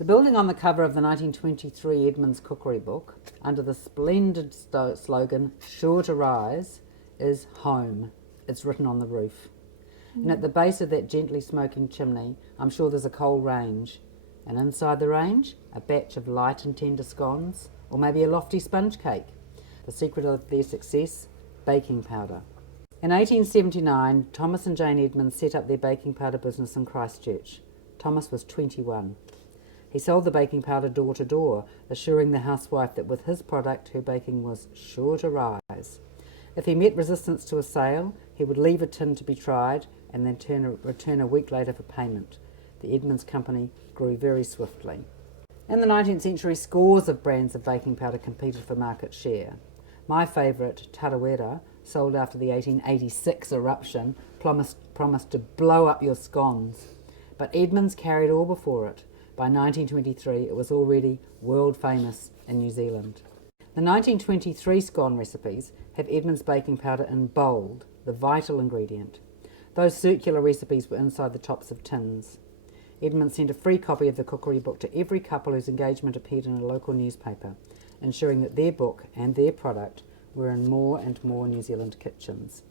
The building on the cover of the 1923 Edmonds Cookery Book, under the splendid slogan, "Sure to Rise," is home. It's written on the roof. And at the base of that gently smoking chimney, I'm sure there's a coal range. And inside the range, a batch of light and tender scones, or maybe a lofty sponge cake. The secret of their success, baking powder. In 1879, Thomas and Jane Edmonds set up their baking powder business in Christchurch. Thomas was 21. He sold the baking powder door to door, assuring the housewife that with his product her baking was sure to rise. If he met resistance to a sale, he would leave a tin to be tried and then return a week later for payment. The Edmonds Company grew very swiftly. In the 19th century, scores of brands of baking powder competed for market share. My favourite, Tarawera, sold after the 1886 eruption, promised to blow up your scones. But Edmonds carried all before it. By 1923, it was already world famous in New Zealand. The 1923 scone recipes have Edmonds baking powder in bold, the vital ingredient. Those circular recipes were inside the tops of tins. Edmonds sent a free copy of the cookery book to every couple whose engagement appeared in a local newspaper, ensuring that their book and their product were in more and more New Zealand kitchens.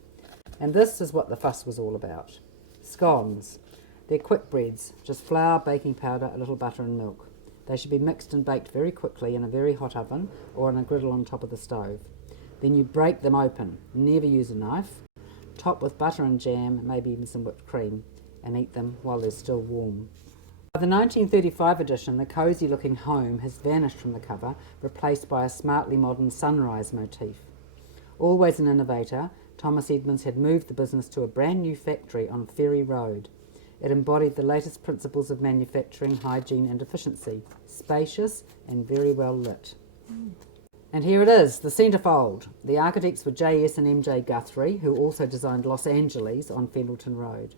And this is what the fuss was all about. Scones. They're quick breads, just flour, baking powder, a little butter and milk. They should be mixed and baked very quickly in a very hot oven or on a griddle on top of the stove. Then you break them open, never use a knife, top with butter and jam, maybe even some whipped cream, and eat them while they're still warm. By the 1935 edition, the cosy looking home has vanished from the cover, replaced by a smartly modern sunrise motif. Always an innovator, Thomas Edmonds had moved the business to a brand new factory on Ferry Road. It embodied the latest principles of manufacturing, hygiene and efficiency, spacious and very well lit. And here it is, the centrefold. The architects were J.S. and M.J. Guthrie, who also designed Los Angeles on Fendleton Road.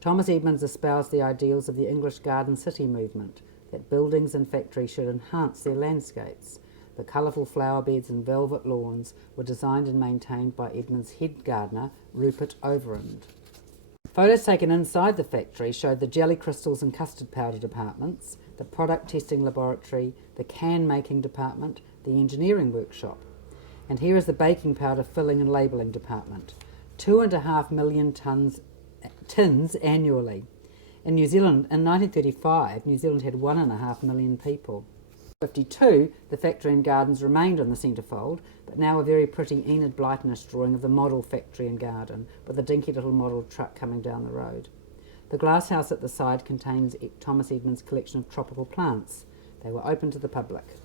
Thomas Edmonds espoused the ideals of the English Garden City movement, that buildings and factories should enhance their landscapes. The colourful flower beds and velvet lawns were designed and maintained by Edmonds' head gardener, Rupert Overend. Photos taken inside the factory showed the jelly crystals and custard powder departments, the product testing laboratory, the can making department, the engineering workshop. And here is the baking powder filling and labelling department. 2.5 million tins annually. In New Zealand, in 1935, New Zealand had 1.5 million people. In 1952, the factory and gardens remained on the centrefold, but now a very pretty Enid Blytonish drawing of the model factory and garden, with a dinky little model truck coming down the road. The glass house at the side contains Thomas Edmonds' collection of tropical plants. They were open to the public.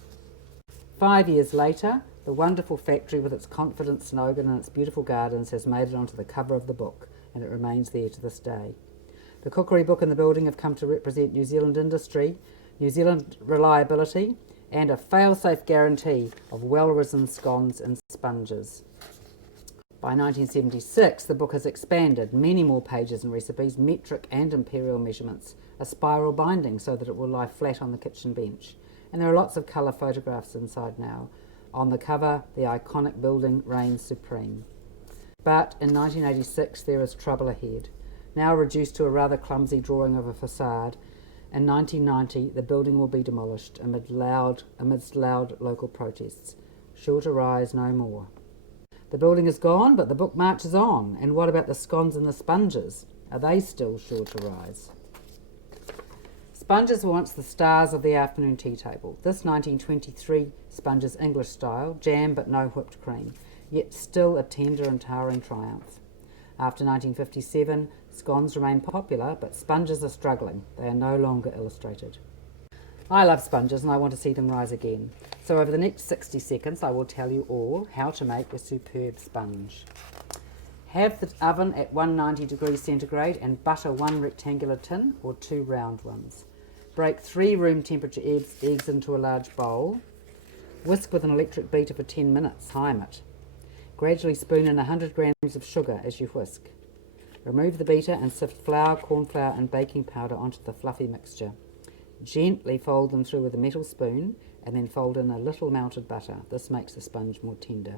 5 years later, the wonderful factory with its confident slogan and its beautiful gardens has made it onto the cover of the book, and it remains there to this day. The cookery book and the building have come to represent New Zealand industry, New Zealand reliability, and a fail-safe guarantee of well-risen scones and sponges. By 1976, the book has expanded, many more pages and recipes, metric and imperial measurements, a spiral binding so that it will lie flat on the kitchen bench. And there are lots of colour photographs inside now. On the cover, the iconic building reigns supreme. But in 1986, there is trouble ahead. Now reduced to a rather clumsy drawing of a facade, in 1990, the building will be demolished amidst loud local protests. Sure to rise no more. The building is gone, but the book marches on. And what about the scones and the sponges? Are they still sure to rise? Sponges were once the stars of the afternoon tea table. This 1923 sponge is English style, jam but no whipped cream, yet still a tender and towering triumph. After 1957, scones remain popular, but sponges are struggling. They are no longer illustrated. I love sponges and I want to see them rise again. So over the next 60 seconds, I will tell you all how to make a superb sponge. Have the oven at 190 degrees centigrade and butter 1 rectangular tin or 2 round ones. Break 3 room temperature eggs into a large bowl. Whisk with an electric beater for 10 minutes, time it. Gradually spoon in 100 grams of sugar as you whisk. Remove the beater and sift flour, corn flour and baking powder onto the fluffy mixture. Gently fold them through with a metal spoon and then fold in a little melted butter. This makes the sponge more tender.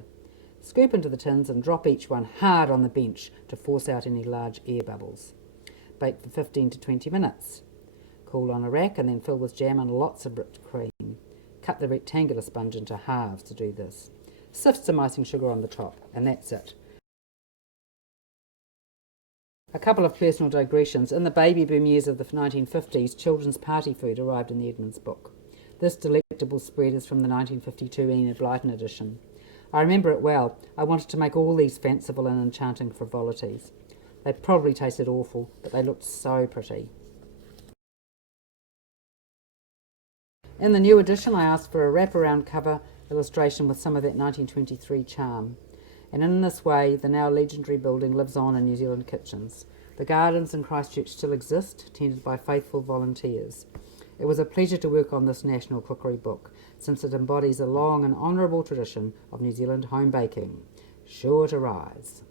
Scoop into the tins and drop each one hard on the bench to force out any large air bubbles. Bake for 15 to 20 minutes. Cool on a rack and then fill with jam and lots of whipped cream. Cut the rectangular sponge into halves to do this. Sift some icing sugar on the top, and that's it. A couple of personal digressions. In the baby boom years of the 1950s, children's party food arrived in the Edmonds book. This delectable spread is from the 1952 Enid Blyton edition. I remember it well. I wanted to make all these fanciful and enchanting frivolities. They probably tasted awful, but they looked so pretty. In the new edition, I asked for a wraparound cover illustration with some of that 1923 charm. And in this way, the now legendary building lives on in New Zealand kitchens. The gardens in Christchurch still exist, tended by faithful volunteers. It was a pleasure to work on this national cookery book, since it embodies a long and honourable tradition of New Zealand home baking. Sure to rise.